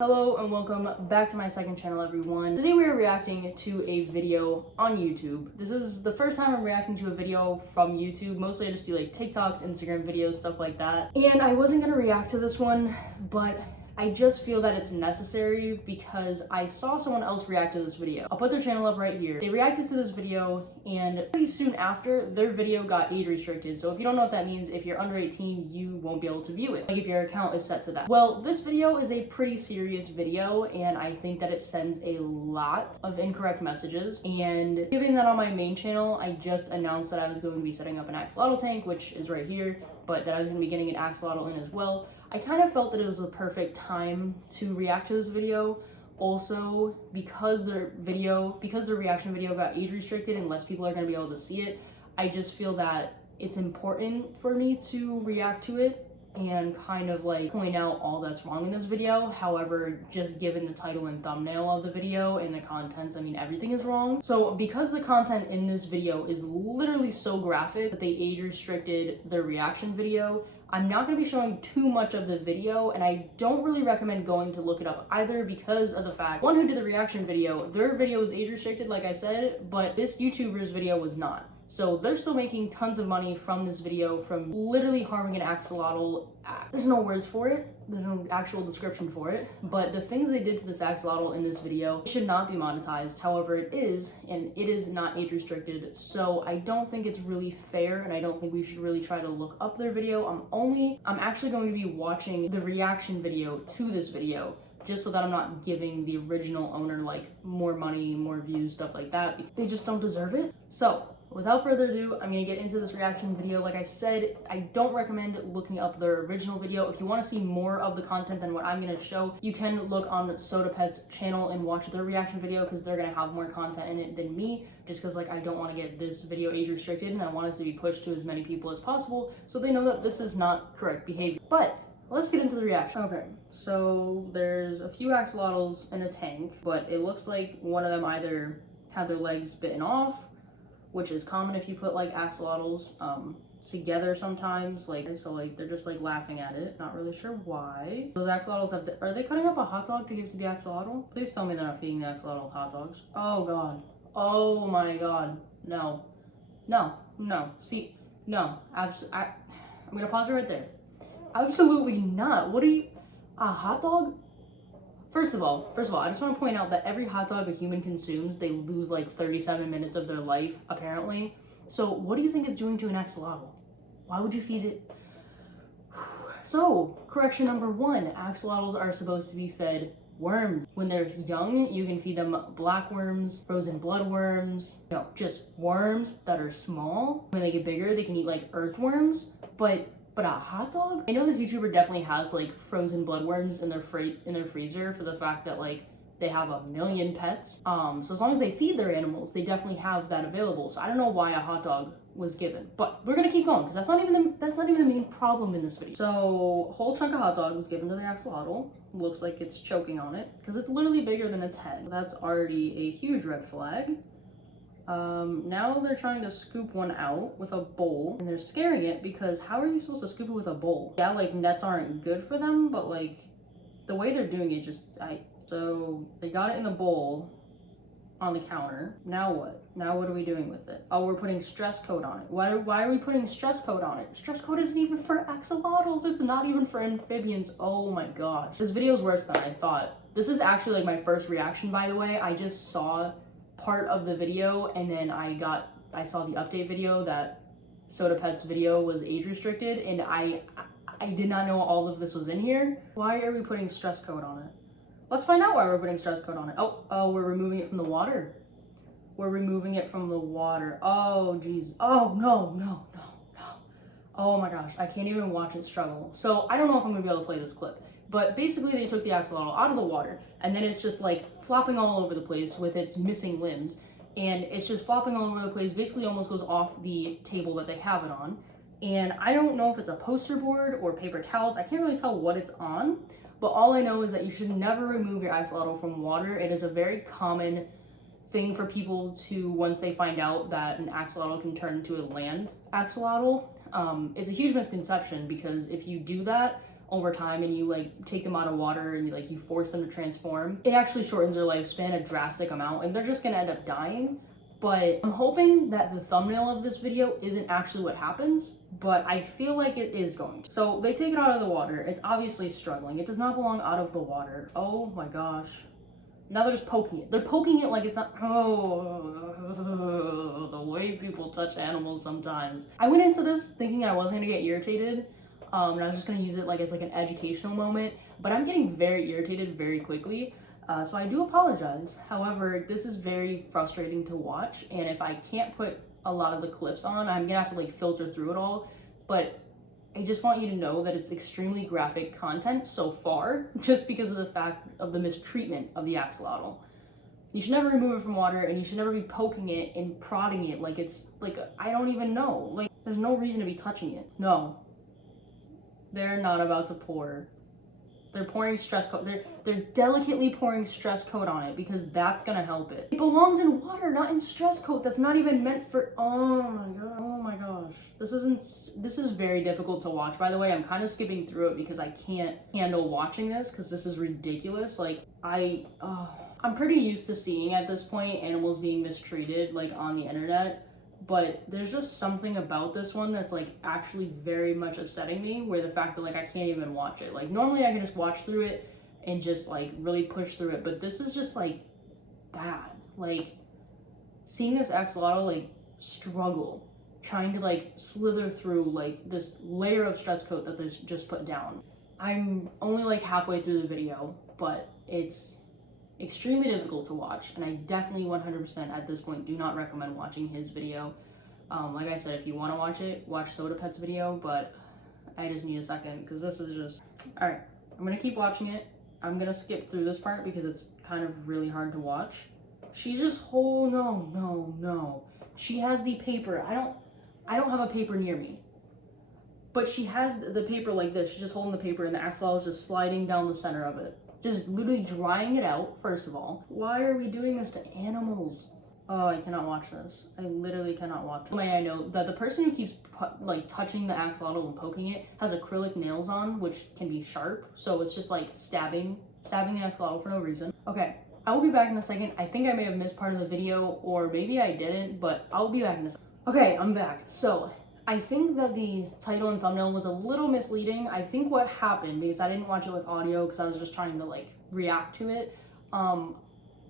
Hello and welcome back to my second channel, everyone. Today we are reacting to a video on YouTube. This is the first time I'm reacting to a video from YouTube. Mostly I just do like TikToks, Instagram videos, stuff like that. And I wasn't gonna react to this one, but I just feel that it's necessary because I saw someone else react to this video. I'll put their channel up right here. They reacted to this video and pretty soon after, their video got age restricted. So if you don't know what that means, if you're under 18, you won't be able to view it, like if your account is set to that. Well, this video is a pretty serious video and I think that it sends a lot of incorrect messages. And given that on my main channel, I just announced that I was going to be setting up an axolotl tank, which is right here, but that I was going to be getting an axolotl in as well. I kind of felt that it was the perfect time to react to this video. Also, because the reaction video got age restricted and less people are going to be able to see it, I just feel that it's important for me to react to it and kind of like point out all that's wrong in this video. However, just given the title and thumbnail of the video and the contents, I mean, everything is wrong. So because the content in this video is literally so graphic that they age restricted the reaction video, I'm not going to be showing too much of the video, and I don't really recommend going to look it up either because of the fact, one who did the reaction video, their video was age restricted like I said, but this YouTuber's video was not. So they're still making tons of money from this video, from literally harming an axolotl. There's no words for it, there's no actual description for it, but the things they did to this axolotl in this video should not be monetized. However, it is, and it is not age restricted, so I don't think it's really fair, and I don't think we should really try to look up their video. I'm actually going to be watching the reaction video to this video, just so that I'm not giving the original owner like more money, more views, stuff like that, because they just don't deserve it. So without further ado, I'm going to get into this reaction video. Like I said, I don't recommend looking up their original video. If you want to see more of the content than what I'm going to show, you can look on SodaPet's channel and watch their reaction video because they're going to have more content in it than me, just because like I don't want to get this video age restricted and I want it to be pushed to as many people as possible so they know that this is not correct behavior. But let's get into the reaction. Okay, so there's a few axolotls in a tank, but it looks like one of them either had their legs bitten off, which is common if you put like axolotls together sometimes, like, so like they're just like laughing at it, not really sure why. Those axolotls are they cutting up a hot dog to give to the axolotl? Please tell me they're not feeding the axolotl hot dogs. Oh god, oh my god, no, see, no, I'm gonna pause it right there. Absolutely not. What are you, a hot dog? First of all, I just want to point out that every hot dog a human consumes, they lose like 37 minutes of their life, apparently. So what do you think it's doing to an axolotl? Why would you feed it? So, correction number one, axolotls are supposed to be fed worms. When they're young, you can feed them black worms, frozen blood worms, no, just worms that are small. When they get bigger, they can eat like earthworms, but a hot dog? I know this YouTuber definitely has like frozen bloodworms in their freezer for the fact that like they have a million pets. So as long as they feed their animals, they definitely have that available. So I don't know why a hot dog was given, but we're gonna keep going because that's not even the main problem in this video. So whole chunk of hot dog was given to the axolotl. Looks like it's choking on it because it's literally bigger than its head. That's already a huge red flag. Now they're trying to scoop one out with a bowl and they're scaring it because how are you supposed to scoop it with a bowl? Yeah, like nets aren't good for them, but like the way they're doing it so they got it in the bowl on the counter. Now what? Now what are we doing with it? Oh, we're putting stress coat on it. Why are we putting stress coat on it? Stress coat isn't even for axolotls. It's not even for amphibians. Oh my gosh. This video's worse than I thought. This is actually like my first reaction, by the way. I just saw part of the video and then I saw the update video that SodaPet's video was age restricted and I did not know all of this was in here. Why are we putting stress coat on it? Let's find out why we're putting stress coat on it. Oh, we're removing it from the water. We're removing it from the water. Oh geez. Oh no. Oh my gosh, I can't even watch it struggle. So I don't know if I'm gonna be able to play this clip, but basically they took the axolotl out of the water and then it's just like flopping all over the place with its missing limbs, and it's just flopping all over the place, basically almost goes off the table that they have it on. And I don't know if it's a poster board or paper towels. I can't really tell what it's on, but all I know is that you should never remove your axolotl from water. It is a very common thing for people to, once they find out that an axolotl can turn into a land axolotl. It's a huge misconception because if you do that, over time and you like take them out of water and you force them to transform, it actually shortens their lifespan a drastic amount and they're just gonna end up dying. But I'm hoping that the thumbnail of this video isn't actually what happens, but I feel like it is going to. So they take it out of the water. It's obviously struggling. It does not belong out of the water. Oh my gosh. Now they're just poking it. They're poking it like it's not, oh, the way people touch animals sometimes. I went into this thinking I wasn't gonna get irritated, and I was just gonna use it like as like an educational moment, but I'm getting very irritated very quickly. So I do apologize. However, this is very frustrating to watch, and if I can't put a lot of the clips on, I'm gonna have to like filter through it all. But I just want you to know that it's extremely graphic content so far, just because of the fact of the mistreatment of the axolotl. You should never remove it from water, and you should never be poking it and prodding it like it's like, I don't even know. Like, there's no reason to be touching it. No. They're not about to pour. They're pouring stress coat. They're delicately pouring stress coat on it because that's gonna help it. It belongs in water, not in stress coat. That's not even meant for. Oh my god. Oh my gosh. This is very difficult to watch. By the way, I'm kind of skipping through it because I can't handle watching this because this is ridiculous. Like I'm pretty used to seeing at this point animals being mistreated like on the internet. But there's just something about this one that's like actually very much upsetting me, where the fact that like I can't even watch it. Like normally I can just watch through it and just like really push through it, but this is just like bad. Like seeing this axolotl like struggle, trying to like slither through like this layer of stress coat that this just put down. I'm only like halfway through the video, but it's extremely difficult to watch, and I definitely 100% at this point do not recommend watching his video. Like I said, if you want to watch it, watch Soda Pet's video, but I just need a second because this is just... Alright, I'm gonna keep watching it. I'm gonna skip through this part because it's kind of really hard to watch. She's just no. She has the paper. I don't have a paper near me, but she has the paper like this. She's just holding the paper and the axolotl is just sliding down the center of it. Just literally drying it out, first of all. Why are we doing this to animals? Oh, I cannot watch this. I literally cannot watch it. I know that the person who keeps like touching the axolotl and poking it has acrylic nails on, which can be sharp. So it's just like stabbing the axolotl for no reason. Okay, I will be back in a second. I think I may have missed part of the video, or maybe I didn't, but I'll be back in a second. Okay, I'm back. So I think that the title and thumbnail was a little misleading. I think what happened, because I didn't watch it with audio because I was just trying to like react to it.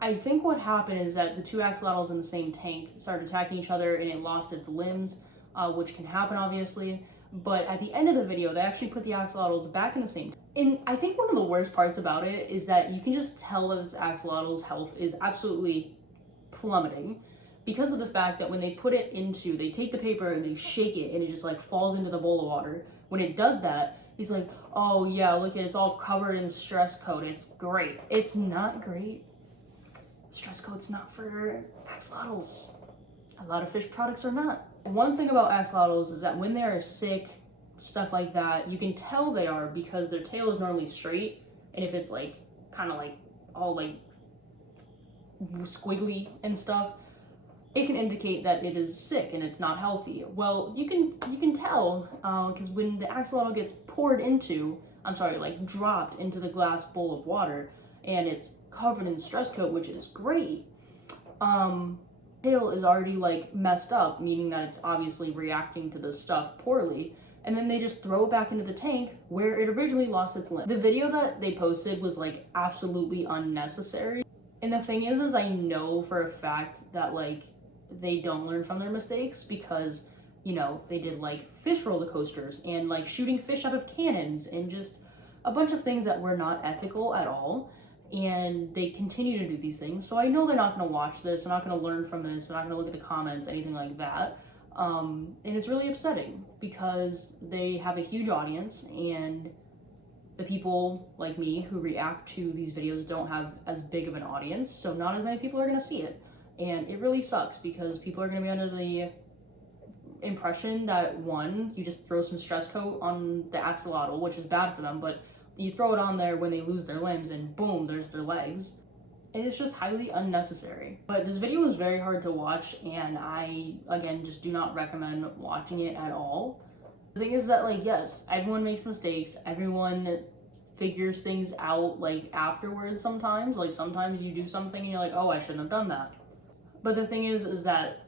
I think what happened is that the two axolotls in the same tank started attacking each other and it lost its limbs, which can happen obviously. But at the end of the video, they actually put the axolotls back in the same tank. And I think one of the worst parts about it is that you can just tell that this axolotl's health is absolutely plummeting, because of the fact that when they put it into, they take the paper and they shake it and it just like falls into the bowl of water. When it does that, he's like, oh yeah, look at it, it's all covered in stress coat. It's great. It's not great. Stress coat's not for axolotls. A lot of fish products are not. One thing about axolotls is that when they are sick, stuff like that, you can tell they are because their tail is normally straight, and if it's like kind of like all like squiggly and stuff, it can indicate that it is sick and it's not healthy. Well, you can tell because when the axolotl gets poured into, dropped into the glass bowl of water and it's covered in stress coat, which is great, tail is already like messed up, meaning that it's obviously reacting to the stuff poorly, and then they just throw it back into the tank where it originally lost its limb. The video that they posted was like absolutely unnecessary, and the thing is I know for a fact that like they don't learn from their mistakes, because you know they did like fish roller coasters and like shooting fish out of cannons and just a bunch of things that were not ethical at all, and they continue to do these things. So I know they're not going to watch this, they're not going to learn from this, they're not going to look at the comments, anything like that, and it's really upsetting because they have a huge audience, and the people like me who react to these videos don't have as big of an audience, so not as many people are going to see it. And it really sucks because people are going to be under the impression that, one, you just throw some stress coat on the axolotl, which is bad for them, but you throw it on there when they lose their limbs and boom, there's their legs. And it's just highly unnecessary. But this video is very hard to watch, and I, again, just do not recommend watching it at all. The thing is that, like, yes, everyone makes mistakes. Everyone figures things out, like, afterwards sometimes. Like, sometimes you do something and you're like, oh, I shouldn't have done that. But the thing is that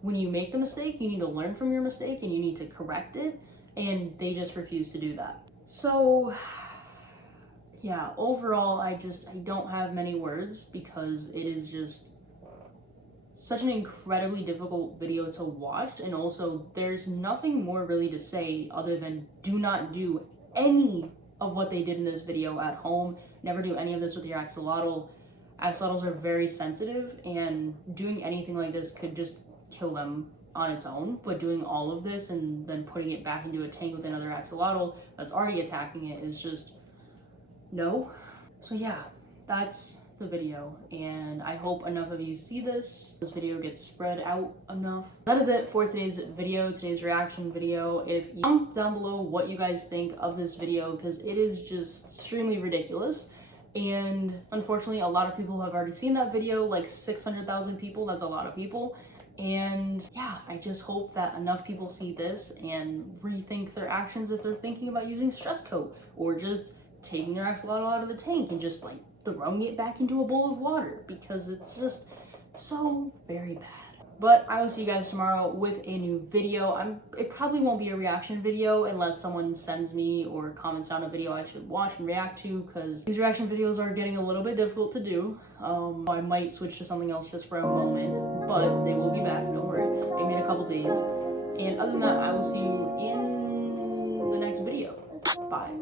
when you make the mistake, you need to learn from your mistake and you need to correct it. And they just refuse to do that. So, yeah, overall, I don't have many words because it is just such an incredibly difficult video to watch. And also, there's nothing more really to say other than do not do any of what they did in this video at home. Never do any of this with your axolotl. Axolotls are very sensitive, and doing anything like this could just kill them on its own. But doing all of this and then putting it back into a tank with another axolotl that's already attacking it is just no. So yeah, that's the video, and I hope enough of you see this video gets spread out enough. That is it for today's video, today's reaction video. If you comment down below what you guys think of this video, because it is just extremely ridiculous. And unfortunately, a lot of people have already seen that video, like 600,000 people. That's a lot of people. And yeah, I just hope that enough people see this and rethink their actions if they're thinking about using stress coat or just taking their axolotl out of the tank and just like throwing it back into a bowl of water, because it's just so very bad. But I will see you guys tomorrow with a new video. It probably won't be a reaction video unless someone sends me or comments down a video I should watch and react to, because these reaction videos are getting a little bit difficult to do. I might switch to something else just for a moment, but they will be back, don't worry. Maybe in a couple days. And other than that, I will see you in the next video. Bye.